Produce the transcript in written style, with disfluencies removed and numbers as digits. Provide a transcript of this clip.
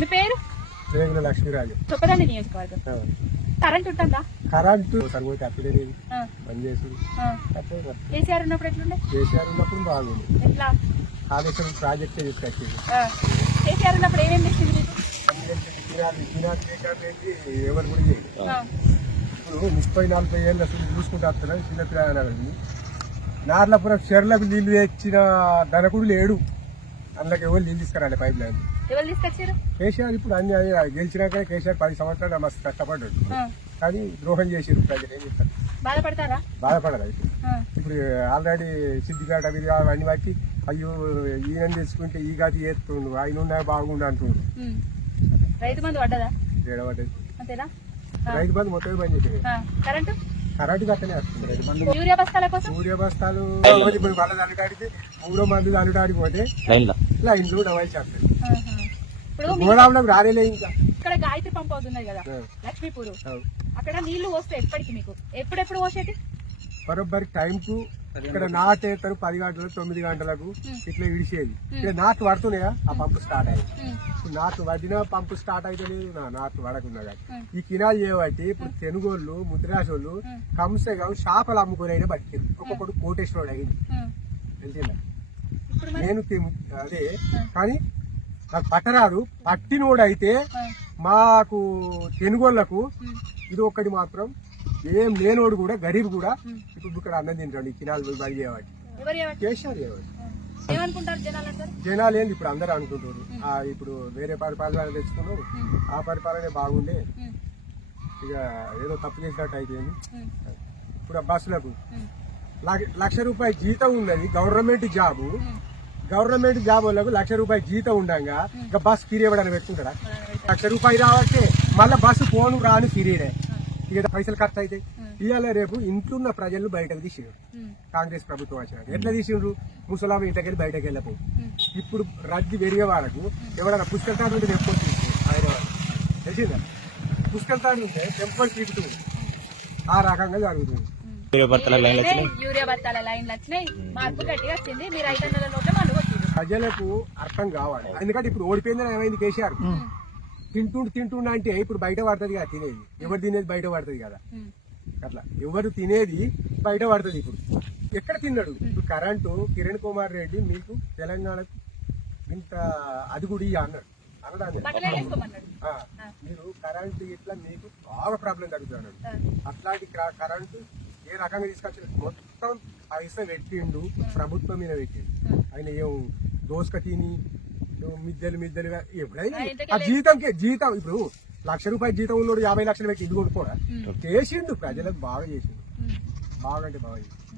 మీ పేరు? రేగుల లక్ష్మీరాజు. చొప్పదండి నియోజకవర్గం. కరెంట్ ఉంటుందా? కరెంటు సరిపోతే అప్పుడే లేదు, పనిచేసి. కేసీఆర్ ఉన్నప్పుడు ఎట్లుండే? కేసీఆర్ ఉన్నప్పుడు బాగుంది. ఎట్లా? కాళేశ్వరం ప్రాజెక్టే తీసుకొచ్చింది. కేసీఆర్ ఉన్నప్పుడు ఏమేమి తెచ్చింది మీకు? ఎవరు కూడా చేయదు. ఇప్పుడు 30-40 ఏళ్ళు అసలు చూసుకుంటూ వస్తున్నారు. చిన్న పిల్లలు నార్లపురం చెర్లకు నీళ్లు తెచ్చిన ధనకుడు లేడు. అందులోకి ఎవరు నీళ్ళు తీసుకురాలి పైప్ లైన్. ఎవరు తీసుకొచ్చారు? కేసీఆర్. ఇప్పుడు అన్ని గెలిచినాక కేసీఆర్ 10 సంవత్సరాలు మస్తు కష్టపడ్డాడు, కానీ ద్రోహం చేసిరు. ప్రజలు ఏం చెప్తారు? బాధపడతారా? బాధపడరా? ఇప్పుడు ఆల్రెడీ సిద్దిపేట మీద అవన్నీ బట్టి అయ్యో ఈయన తెచ్చుకుంటే ఈ గతి చేస్తుండు, ఆయన ఉన్నా బాగుండు అంటుండు. రైతు బంధు పడ్డదా? ఏడవడ్డది. అంతేనా? రైతు బంధు మొత్తం పని చెప్పేది. కరెంటు కట్టనే వస్తుంది. యూరియా బస్తాల కోసం యూరియా బస్తాలు ఇప్పుడు వాళ్ళ దానికి 3 మంది అల్లుడాడికి పోతే లైన్లు డబల్ చేస్తాయి. గోదాంలోకి రాలేలే. ఇంకా ఇక్కడ గాయత్రి పంప్ అవుతున్నది కదా లక్ష్మీపూర్, అక్కడ నీళ్లు వస్తాయి ఎప్పటికి? మీకు ఎప్పుడెప్పుడు పోసేది? బరోబ్బరి టైం కు ఇక్కడ నాటేస్తారు 10 గంటలకు 9 గంటలకు ఇట్లా ఇడిచేది. ఇక్కడ నాటు పడుతున్నాయా ఆ పంపు స్టార్ట్ అయ్యింది. ఇప్పుడు నాటు పడినా పంపు స్టార్ట్ అయితే లేదు, నాటు పడకుండా. కానీ ఈ కినాలు చేయబట్టి ఇప్పుడు తెనుగోళ్ళు ముద్రాసోళ్ళు కంసగా చేపలు అమ్ముకునే బట్టి ఒక్కొక్కడు కోటేశ్వరుడు అయింది. తెలిసిందా? నేను అదే, కానీ నాకు పట్టరాదు. పట్టినోడు అయితే మాకు తెనుగోళ్లకు ఇది ఒక్కటి మాత్రం ఏం లేనోడు కూడా గరీబ్ కూడా ఇప్పుడు ఇక్కడ అన్నం తింటాడు. ఈ కినాలు బలి చేయబట్టి కేసీఆర్ జనాలు ఏంది ఇప్పుడు అందరూ అనుకుంటారు. ఇప్పుడు వేరే పరిపాలన తెచ్చుకున్నారు, ఆ పరిపాలనే బాగుండే. ఇక ఏదో తప్పు చేసినట్టు అయిపోయింది. ఇప్పుడు బస్సులకు ₹1,00,000 జీతం ఉన్నది. గవర్నమెంట్ జాబ్ వాళ్ళకు ₹1,00,000 జీతం ఉండగా ఇంకా బస్సు ఫిరీ ఇవ్వడానికి పెట్టుకుంటారా? ₹1,00,000 రావచ్చే, మళ్ళీ బస్సు పోను రాను ఫిరీనే. ఇక పైసలు ఖర్చు అవుతాయి. ఇవాళ రేపు ఇంట్లున్న ప్రజలు బయటకు తీసిరు. కాంగ్రెస్ ప్రభుత్వం వచ్చినాక ఎట్లా తీసిండ్రు? ముసలాం ఇంటకెళ్ళి బయటకు వెళ్ళిపోయి ఇప్పుడు రద్దీ పెరిగే వాళ్ళకు ఎవరైనా పుష్కల తాడు ఉంటే తెప్పుకొని హైదరాబాద్ తెలిసిందా? పుష్కల తాడు ఉంటే తెంపుకొని తీరుతుంది. ఆ రకంగా జరుగుతుంది. యూరియా బత్తాల లైన్లు వచ్చినాయి, మార్పు గట్టిగా వచ్చింది. మీరు 500 నోట్ల మందు కొట్టిండ్రు. ప్రజలకు అర్థం కావాలి. ఎందుకంటే ఇప్పుడు ఓడిపోయిందని ఏమైంది? కేసీఆర్ తింటుండ అంటే ఇప్పుడు బయట పడుతుంది కదా తినేది. ఎవరు తినేది బయట పడుతుంది కదా. అట్లా ఎవరు తినేది బయట పడుతుంది. ఇప్పుడు ఎక్కడ తిన్నాడు? ఇప్పుడు కరెంటు కిరణ్ కుమార్ రెడ్డి మీకు తెలంగాణకు ఇంత అది కూడా అన్నాడు. మీరు కరెంటు ఇట్లా మీకు బాగా ప్రాబ్లం జరుగుతున్నాడు. అట్లాంటి కరెంటు ఏ రకంగా తీసుకొచ్చి మొత్తం పైసా పెట్టిండు, ప్రభుత్వం మీద పెట్టిండు. ఆయన ఏం దోసుక తిని మిద్దెలుగా ఎప్పుడైనా ఆ జీతం ఇప్పుడు ₹1,00,000 జీతం ఉన్నాడు 50 లక్షలు పెట్టి ఇల్లు కొనుక్కోడా? చేసిండు, ప్రజలకు బాగా చేసిండు. బాగా అంటే బాగా చేసిండు.